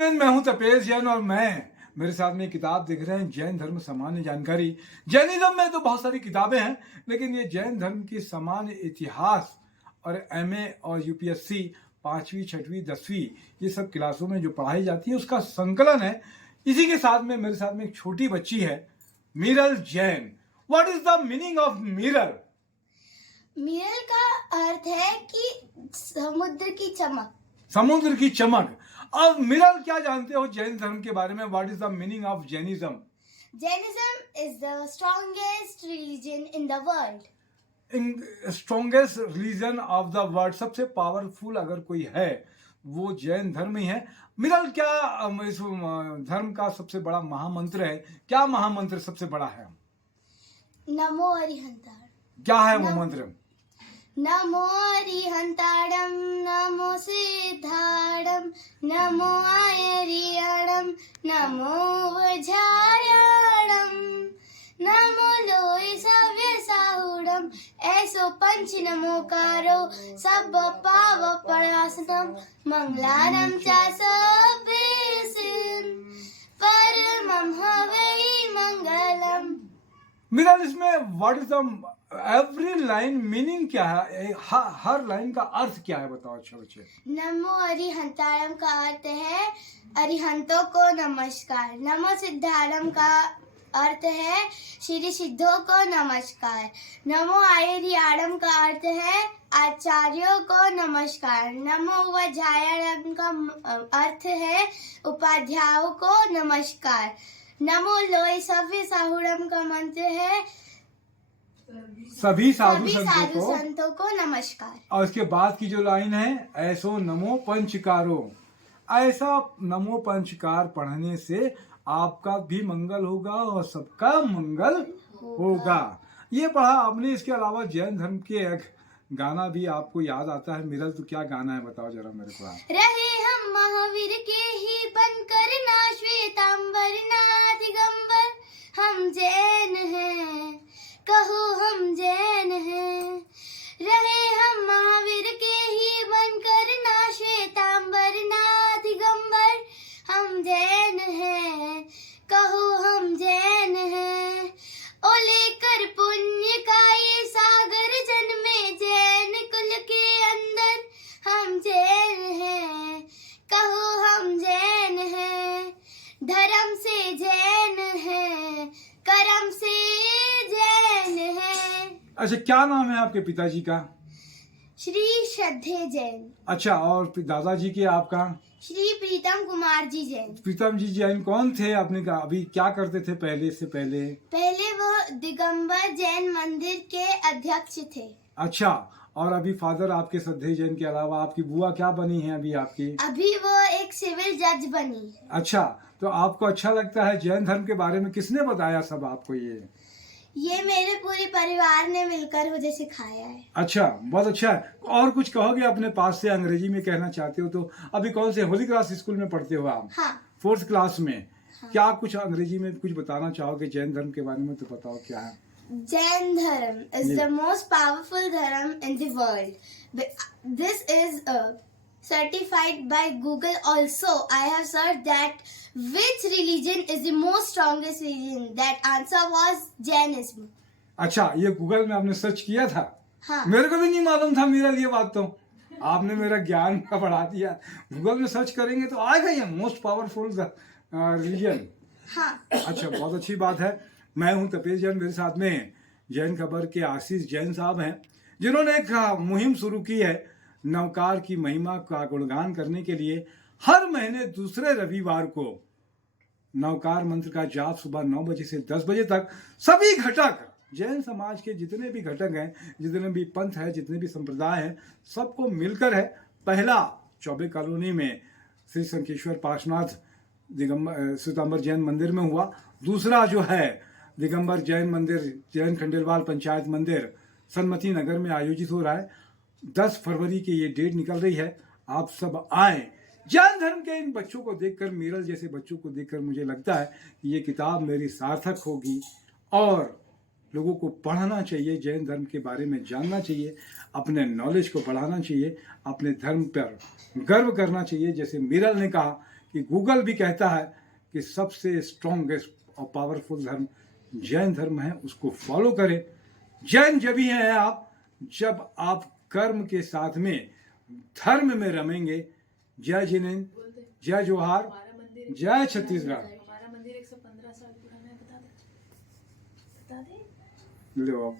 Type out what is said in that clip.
मैं हूं तपेश जैन और मैं मेरे साथ में एक किताब देख रहे हैं जैन धर्म सामान्य जानकारी। जैनिज्म में तो बहुत सारी किताबें हैं, लेकिन ये जैन धर्म की सामान्य इतिहास और एमए और यूपीएससी 5वीं 6वीं 10वीं ये सब क्लासों में जो पढ़ाई जाती है उसका संकलन है। इसी के साथ में मेरे साथ में एक छोटी बच्ची है, Miral Jain. What is the meaning of mirror? Mirror का अर्थ है कि समुद्र की चमक। समुद्र की चमक। अब मिरल क्या जानते हो जैन धर्म के बारे में? What is the meaning of Jainism? Jainism is the strongest religion in the world. Strongest religion of the world, सबसे पावरफुल अगर कोई है वो जैन धर्म ही है। मिरल क्या इस धर्म का सबसे बड़ा महामंत्र है? क्या महामंत्र सबसे बड़ा है? नमो अरिहंताड़। क्या है वो मंत्र? नमो अरिहंताड़म, नमो सिद्धाड़म, नमो आयरियणम, नमो वज्रायणम, नमो लोय सव्य साहुड़म, ऐसो पंच नमोकारो सब पाव परासनम, मंगलारम चा सबेसिन, परमं हवै मंगलम। मिरल इसमें what is the every line meaning क्या है? हर लाइन का अर्थ क्या है बताओ अच्छा बच्चे। नमो अरिहंतारम का अर्थ है अरिहंतों को नमस्कार। नमो सिद्धारम का अर्थ है श्री सिद्धों को नमस्कार। नमो आयरियाड़म का अर्थ है आचार्यों को नमस्कार। नमो वज्रायणम का अर्थ है उपाध्यायों को नमस्कार। नमो लोय सव्य साहुड़म का मंत्र है सभी साधु संतों को नमस्कार। और उसके बाद की जो लाइन है, ऐसो नमो पंचकारो, ऐसा नमो पंचकार पढ़ने से आपका भी मंगल होगा और सबका मंगल होगा। ये पढ़ा आपने। इसके अलावा जैन धर्म के एक गाना भी आपको याद आता है मिरल, तो क्या गाना है बताओ जरा मेरे को आप। रहे हम महावीर के ही बनकर ना श्वेतांबर ना दिगंबर, हम जैन हैं कहो हम जैन हैं। रहे हम महावीर के ही बनकर ना श्वेतांबर ना दिगंबर, हम जैन हैं कहो हम जैन हैं। ओ लेकर पुण्य का ये सागर जन्मे जैन कुल के अंदर, हम जैन हैं कहो हम जैन हैं। धर्म से जैन हैं, कर्म से जैन हैं। अच्छा, क्या नाम है आपके पिताजी का? श्री श्रद्धे जैन। अच्छा, और दादाजी के आपका? श्री प्रीतम कुमार जी जैन। प्रीतम जी जैन कौन थे आपने का? अभी क्या करते थे पहले से पहले? पहले वो दिगंबर जैन मंदिर के अध्यक्ष थे। अच्छा, और अभी फादर आपके श्रद्धेय जैन के अलावा आपकी बुआ क्या बनी है अभी आपकी? अभी वो एक सिविल जज बनी। अच्छा, तो आपको अच्छा लगता है जैन धर्म के बारे में? किसने बताया सब आपको ये मेरे पूरे परिवार ने मिलकर मुझे सिखाया है। अच्छा, बहुत अच्छा है। और कुछ कहोगे अपने पास से, अंग्रेजी में कहना चाहते हो तो? अभी कौन से होली क्रॉस स्कूल में पढ़ते हो आप? हाँ। 4th क्लास में। हाँ। क्या कुछ अंग्रेजी में कुछ बताना चाहोगे जैन धर्म के बारे में? तो बताओ क्या है। Jain Dharam is the most powerful dharam in the world. This is certified by Google. Also, I have searched that which religion is the most strongest religion. That answer was Jainism. अच्छा, ये Google में आपने search किया था? हाँ। मेरे को भी नहीं मालूम था मेरा ये बात, तो आपने मेरा ज्ञान का बढ़ा दिया। गूगल में सर्च करेंगे तो आएगा ये मोस्ट पावरफुल रिलीजन। हाँ। अच्छा, बहुत अच्छी बात है। मैं हूं तपेश जैन, मेरे साथ में जैन खबर के आशीष जैन साहब हैं, जिन्होंने एक मुहिम शुरू की है नवकार की महिमा का गुणगान करने के लिए। हर महीने दूसरे रविवार को नवकार मंत्र का जाप सुबह 9 बजे से 10 बजे तक सभी घटक जैन समाज के जितने भी घटक हैं, जितने भी पंथ है, जितने भी संप्रदाय हैं, सबको मिलकर है। पहला चौबे कॉलोनी में श्री शंकेश्वर पार्श्वनाथ दिगंबर श्वेतांबर जैन मंदिर में हुआ। दूसरा जो है दिगंबर जैन मंदिर, जैन खंडेलवाल पंचायत मंदिर सन्मति नगर में आयोजित हो रहा है। 10 फरवरी की ये डेट निकल रही है। आप सब आए। जैन धर्म के इन बच्चों को देखकर, मीरल जैसे बच्चों को देखकर मुझे लगता है कि ये किताब मेरी सार्थक होगी और लोगों को पढ़ना चाहिए, जैन धर्म के बारे में जानना चाहिए, अपने नॉलेज को बढ़ाना चाहिए, अपने धर्म पर गर्व करना चाहिए। जैसे मीरल ने कहा कि गूगल भी कहता है कि सबसे स्ट्रॉन्गेस्ट और पावरफुल धर्म जैन धर्म है, उसको फॉलो करें। जैन जब ही हैं आप जब आप कर्म के साथ में धर्म में रमेंगे। जय जिनेन्द्र, जय जोहार, जय छत्तीसगढ़। हमारा मंदिर 115 साल पुराना है, बता दे लो आप